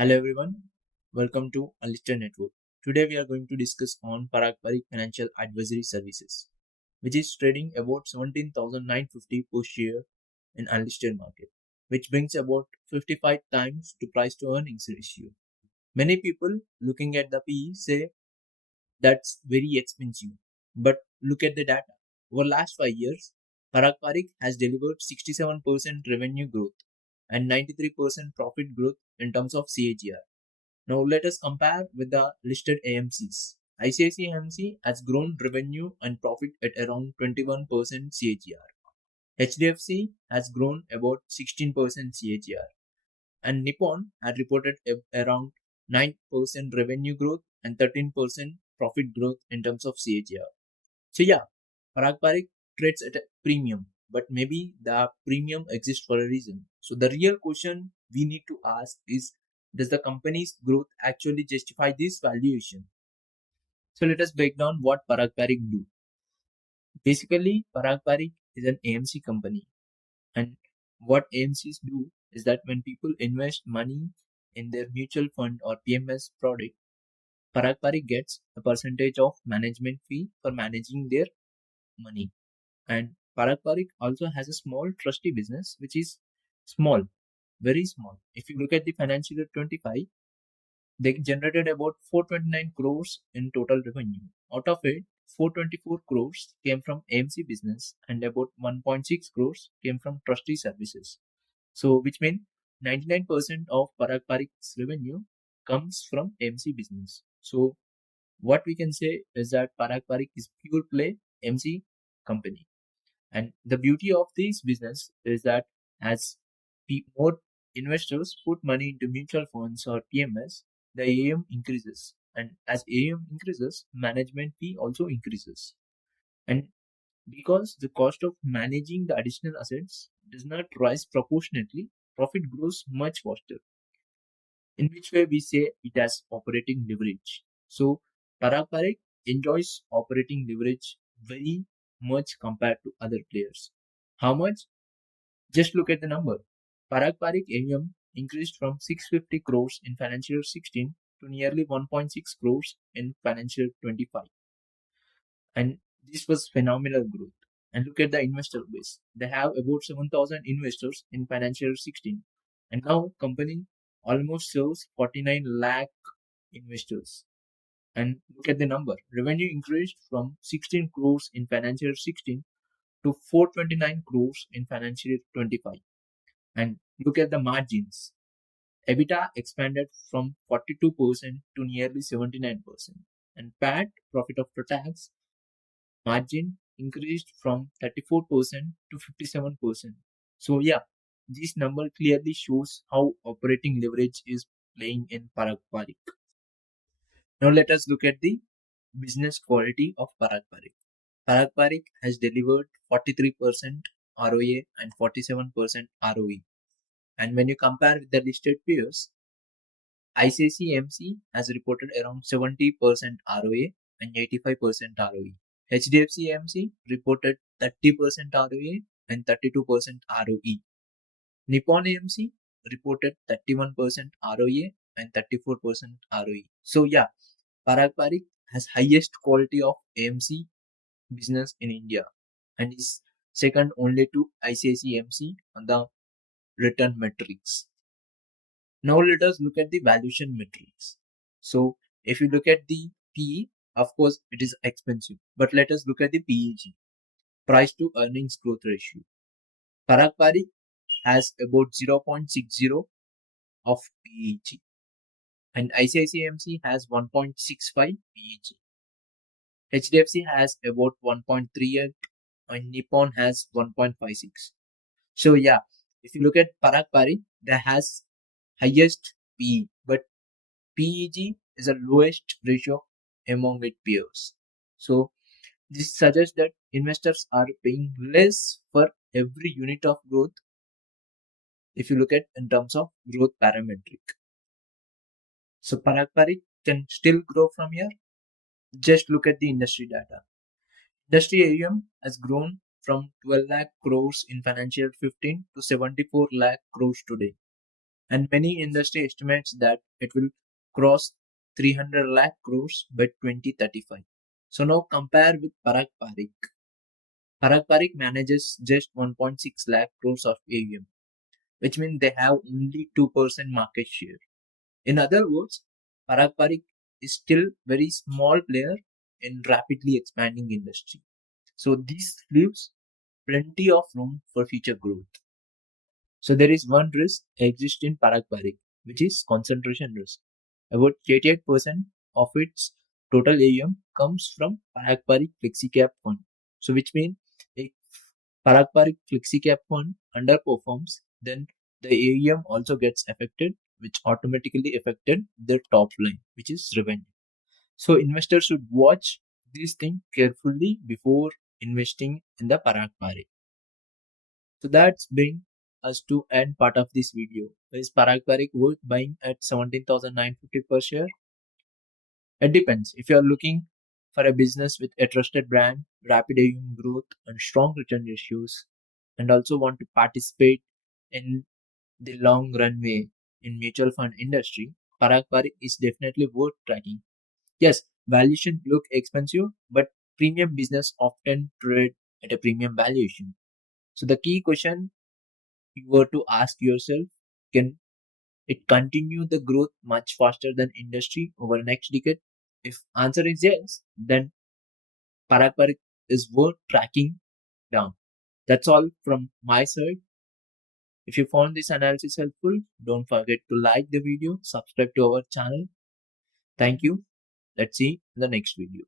Hello everyone, welcome to Unlisted Network. Today we are going to discuss on Parag Parikh Financial Advisory Services, which is trading about 17,950 per share in unlisted market, which brings about 55 times to price to earnings ratio. Many people looking at the PE say that's very expensive, but look at the data. Over last 5 years, Parag Parikh has delivered 67% revenue growth and 93% profit growth in terms of CAGR. Now let us compare with the listed AMCs. ICICI AMC has grown revenue and profit at around 21% CAGR. HDFC has grown about 16% CAGR. And Nippon had reported around 9% revenue growth and 13% profit growth in terms of CAGR. So yeah, Parag Parikh trades at a premium, but maybe the premium exists for a reason. So the real question we need to ask is, does the company's growth actually justify this valuation? So let us break down what Parag Parikh do. Basically, Parag Parikh is an AMC company, and what AMCs do is that when people invest money in their mutual fund or PMS product, Parag Parikh gets a percentage of management fee for managing their money. And Parag Parikh also has a small trustee business, which is small, very small. If you look at the financial year 25, they generated about 429 crores in total revenue. Out of it, 424 crores came from AMC business and about 1.6 crores came from trustee services. So, which means 99% of Parag Parikh's revenue comes from AMC business. So, what we can say is that Parag Parikh is pure play MC company. And the beauty of this business is that as more investors put money into mutual funds or PMS, the AUM increases. And as AUM increases, management fee also increases. And because the cost of managing the additional assets does not rise proportionately, profit grows much faster. In which way we say it has operating leverage. So Parag Parikh enjoys operating leverage very much compared to other players. How much? Just look at the number. Parag Parikh AUM increased from 650 crores in financial year 16 to nearly 1.6 crores in financial year 25. And this was phenomenal growth. And look at the investor base. They have about 7,000 investors in financial year 16. And now company almost serves 49 lakh investors. And look at the number. Revenue increased from 16 crores in financial year 16 to 429 crores in financial year 25. And look at the margins. EBITDA expanded from 42% to nearly 79%. And PAT, profit after tax, margin increased from 34% to 57%. So yeah, this number clearly shows how operating leverage is playing in Parag Parikh. Now let us look at the business quality of Parag Parikh. Parag Parikh has delivered 43% ROA and 47% ROE. And when you compare with the listed peers, ICICI MC has reported around 70% ROA and 85% ROE. HDFC MC reported 30% ROA and 32% ROE. Nippon AMC reported 31% ROA and 34% ROE. So yeah, Parag Parikh has highest quality of AMC business in India and is second only to ICICI MC on the return metrics. Now let us look at the valuation metrics. So if you look at the PE, of course it is expensive, but let us look at the PEG, price to earnings growth ratio. Parag Parikh has about 0.60 of PEG and ICICI MC has 1.65 PEG. HDFC has about 1.38 and Nippon has 1.56. So yeah, if you look at Parag Parikh, that has highest PE, but PEG is the lowest ratio among its peers. So this suggests that investors are paying less for every unit of growth if you look at in terms of growth parametric. So Parag Parikh can still grow from here. Just look at the industry data. Industry AUM has grown from 12 lakh crores in financial year 15 to 74 lakh crores today. and many industry estimates that it will cross 300 lakh crores by 2035. So now compare with Parag Parikh. Parag Parikh manages just 1.6 lakh crores of AUM, which means they have only 2% market share. In other words, Parag Parikh is still very small player in rapidly expanding industry. So this leaves plenty of room for future growth. So there is one risk exists in Parag Parikh, which is concentration risk. About 88% of its total AUM comes from Parag Parikh Flexi Cap Fund. So which means if Parag Parikh Flexi Cap Fund underperforms, then the AUM also gets affected, which automatically affected their top line, which is revenue. So investors should watch these things carefully before investing in the Parag Parikh. So that's bring us to end part of this video. Is Parag Parikh worth buying at 17,950 per share? It depends. If you are looking for a business with a trusted brand, rapid AUM growth, and strong return ratios, and also want to participate in the long runway in mutual fund industry, Parag Parikh is definitely worth tracking. Yes, valuation look expensive, but premium business often trade at a premium valuation. So the key question you were to ask yourself, can it continue the growth much faster than industry over the next decade? If answer is yes, then Parag Parikh is worth tracking down. That's all from my side. If you found this analysis helpful, don't forget to like the video, subscribe to our channel. Thank you. Let's see in the next video.